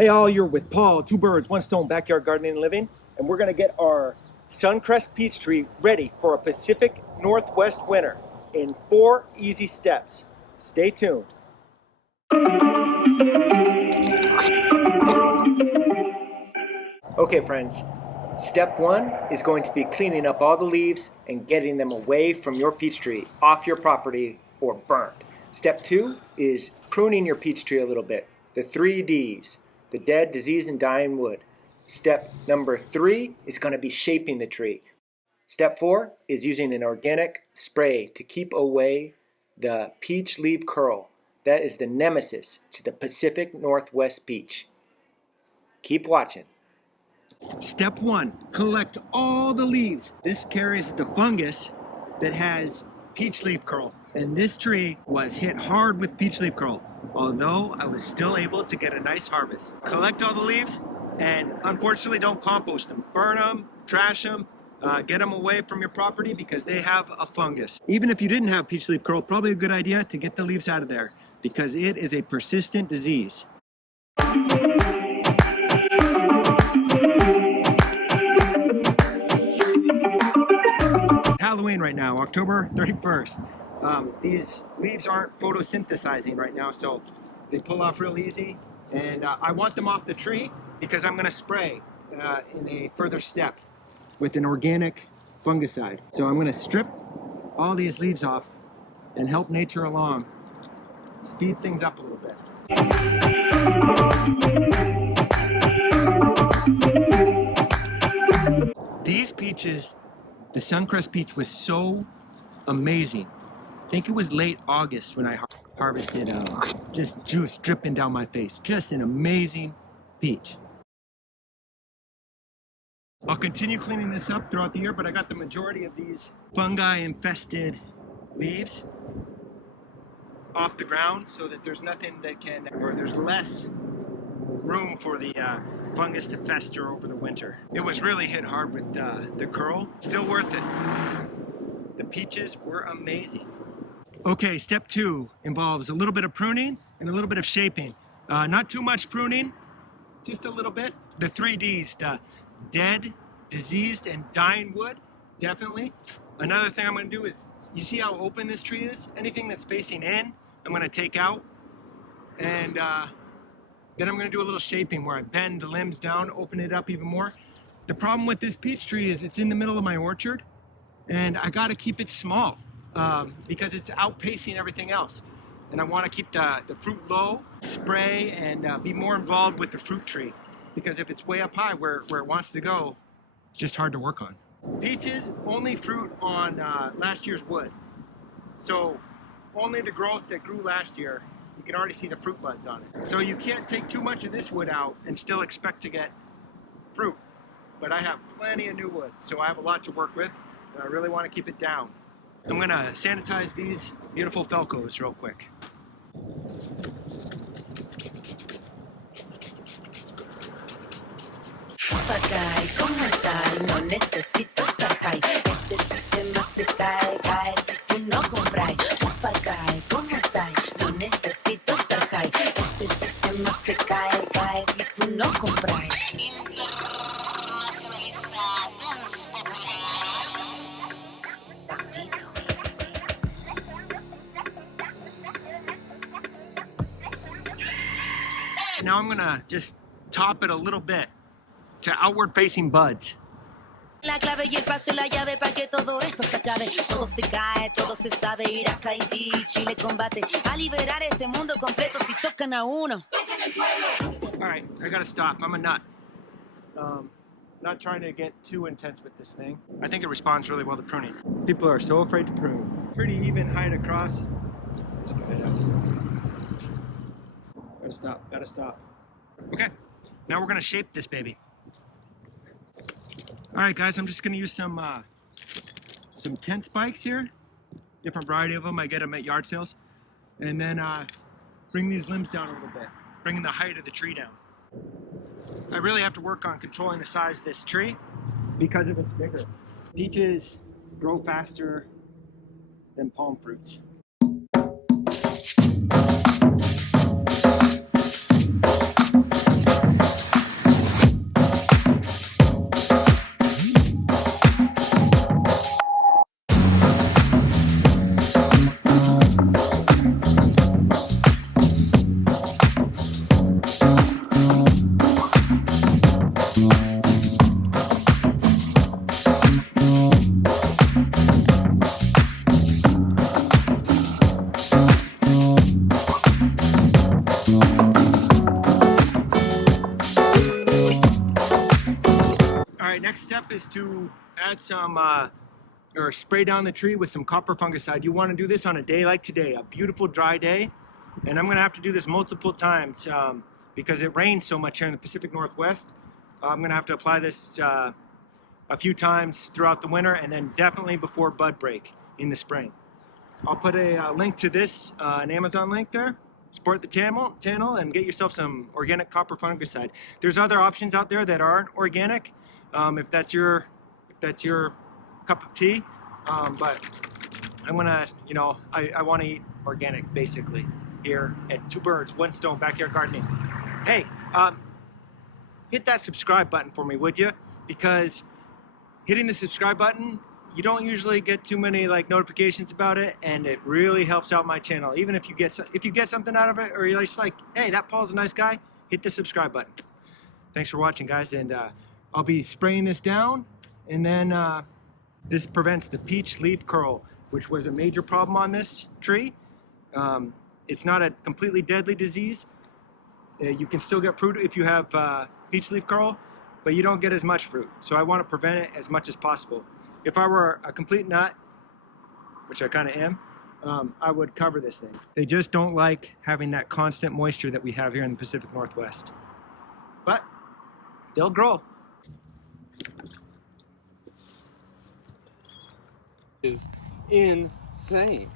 Hey all, you're with Paul, two birds, one stone, backyard gardening and living, and we're gonna get our Suncrest peach tree ready for a Pacific Northwest winter in 4 easy steps. Stay tuned. Okay friends, step 1 is going to be cleaning up all the leaves and getting them away from your peach tree, off your property, or burnt. Step 2 is pruning your peach tree a little bit. The 3 Ds, the dead, diseased, and dying wood. Step number 3 is going to be shaping the tree. Step 4 is using an organic spray to keep away the peach leaf curl. That is the nemesis to the Pacific Northwest peach. Keep watching. Step 1, collect all the leaves. This carries the fungus that has peach leaf curl. And this tree was hit hard with peach leaf curl, although I was still able to get a nice harvest. Collect all the leaves and unfortunately don't compost them. Burn them, trash them, get them away from your property because they have a fungus. Even if you didn't have peach leaf curl, probably a good idea to get the leaves out of there because it is a persistent disease. Halloween right now, October 31st. These leaves aren't photosynthesizing right now, so they pull off real easy. And I want them off the tree because I'm gonna spray in a further step with an organic fungicide. So I'm gonna strip all these leaves off and help nature along, speed things up a little bit. These peaches, the Suncrest peach was so amazing. I think it was late August when I harvested just juice dripping down my face. Just an amazing peach. I'll continue cleaning this up throughout the year, but I got the majority of these fungi infested leaves off the ground so that there's nothing that can, or there's less room for the fungus to fester over the winter. It was really hit hard with the curl. Still worth it. The peaches were amazing. Okay, step 2 involves a little bit of pruning and a little bit of shaping. Not too much pruning, just a little bit. The 3 Ds, the dead, diseased, and dying wood, definitely. Another thing I'm gonna do is, you see how open this tree is? Anything that's facing in, I'm gonna take out. And then I'm gonna do a little shaping where I bend the limbs down, open it up even more. The problem with this peach tree is it's in the middle of my orchard and I gotta keep it small because it's outpacing everything else. And I wanna keep the fruit low, spray, and be more involved with the fruit tree. Because if it's way up high where it wants to go, it's just hard to work on. Peaches only fruit on last year's wood. So only the growth that grew last year, you can already see the fruit buds on it. So you can't take too much of this wood out and still expect to get fruit. But I have plenty of new wood, so I have a lot to work with, and I really want to keep it down. I'm gonna sanitize these beautiful Felcos real quick. Papagay, ¿cómo está? No necesito estar high. Este sistema se cae, cae si tú no compras. Papagay, ¿cómo está? No necesito estar high. Este sistema se cae, cae si tú no compras. Internacionalista dance popular. Papito. Now I'm gonna just top it a little bit to outward facing buds. La clave y el paso y la llave para que todo esto se acabe. Todo se cae, todo se sabe. Irak, Haití, Chile combate a liberar este mundo completo si tocan a uno. All right, I gotta stop. I'm a nut. Not trying to get too intense with this thing. I think it responds really well to pruning. People are so afraid to prune. Pretty even height across. Let's get it out. Gotta stop. Okay, now we're gonna shape this baby. All right, guys, I'm just gonna use some tent spikes here. Different variety of them. I get them at yard sales. And then bring these limbs down a little bit, bringing the height of the tree down. I really have to work on controlling the size of this tree because if it's bigger. Peaches grow faster than palm fruits. Next step is to add some or spray down the tree with some copper fungicide. You want to do this on a day like today, a beautiful dry day. And I'm going to have to do this multiple times because it rains so much here in the Pacific Northwest. I'm going to have to apply this a few times throughout the winter, and then definitely before bud break in the spring. I'll put a link to this, an Amazon link there. Support the channel and get yourself some organic copper fungicide. There's other options out there that aren't organic, if that's your cup of tea. But I'm gonna, I want to eat organic basically here at Two Birds, One Stone Backyard Gardening. Hey, hit that subscribe button for me, would you? Because hitting the subscribe button, you don't usually get too many notifications about it, and it really helps out my channel. Even if you get something out of it, or you're just like, hey, that Paul's a nice guy, hit the subscribe button. Thanks for watching, guys, and I'll be spraying this down, and then this prevents the peach leaf curl, which was a major problem on this tree. It's not a completely deadly disease. You can still get fruit if you have peach leaf curl, but you don't get as much fruit. So I want to prevent it as much as possible. If I were a complete nut, which I kind of am, I would cover this thing. They just don't like having that constant moisture that we have here in the Pacific Northwest. But they'll grow. Is insane.